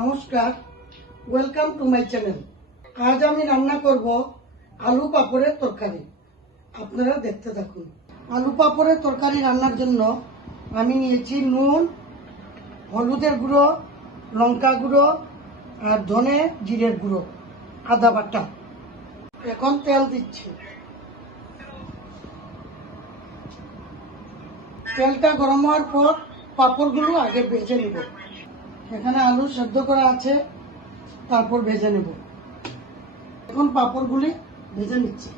নমস্কার, welcome to my channel. আজ আমি রান্না করব আলু পাপড়ের তরকারি। আপনারা দেখতে থাকুন। আলু পাপড়ের তরকারি রান্নার জন্য আমি নিয়েছি নুন, হলুদের গুঁড়ো, লঙ্কা গুঁড়ো আর ধনে জিরের গুঁড়ো, আদা বাটা। এখন তেল দিচ্ছি। তেলটা গরম হওয়ার পর পাপড়গুলো আগে ভেজে নেব। এখানে আলু সেদ্ধ করা আছে, তারপর ভেজে নেব। এখন পাপড়গুলি ভেজে নিচ্ছি।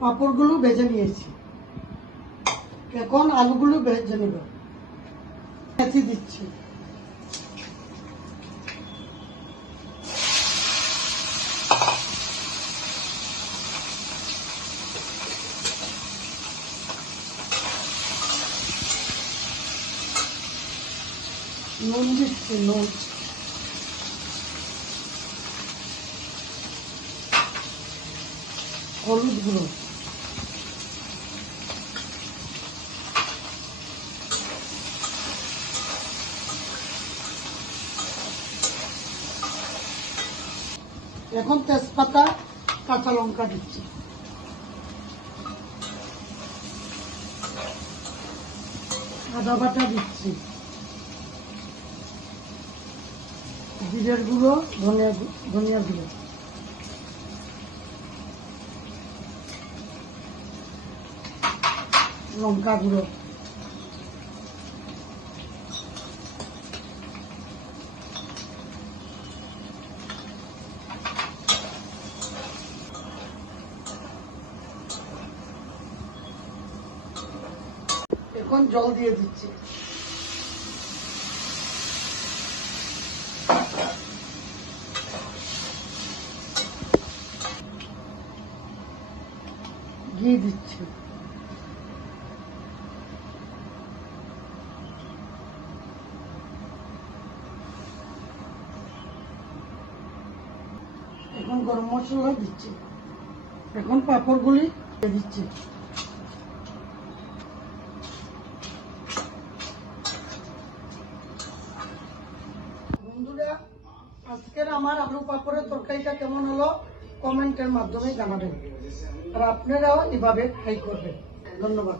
পাপড়গুলো ভেজে নিয়েছি, এখন আলুগুলো ভেজে নেব। মেথি দিচ্ছি, নুন দিচ্ছি, নুন, হলুদ গুঁড়ো, এখন তেজপাতা, কাঁচা লঙ্কা দিচ্ছি, আদা বাটা দিচ্ছি, জিরের গুঁড়ো, ধনিয়া গুঁড়ো, লঙ্কা গুঁড়ো, এখন জল দিয়ে দিচ্ছি। ঘি দিচ্ছি, এখন গরম মশলা দিচ্ছি, এখন পাঁপড়গুলি দিয়ে দিচ্ছি। বন্ধুরা, আজকের আমার আলু পাঁপড়ের তরকারিটা কেমন হলো কমেন্টের মাধ্যমে জানাবেন, আর আপনারাও এভাবে ট্রাই করবেন। ধন্যবাদ।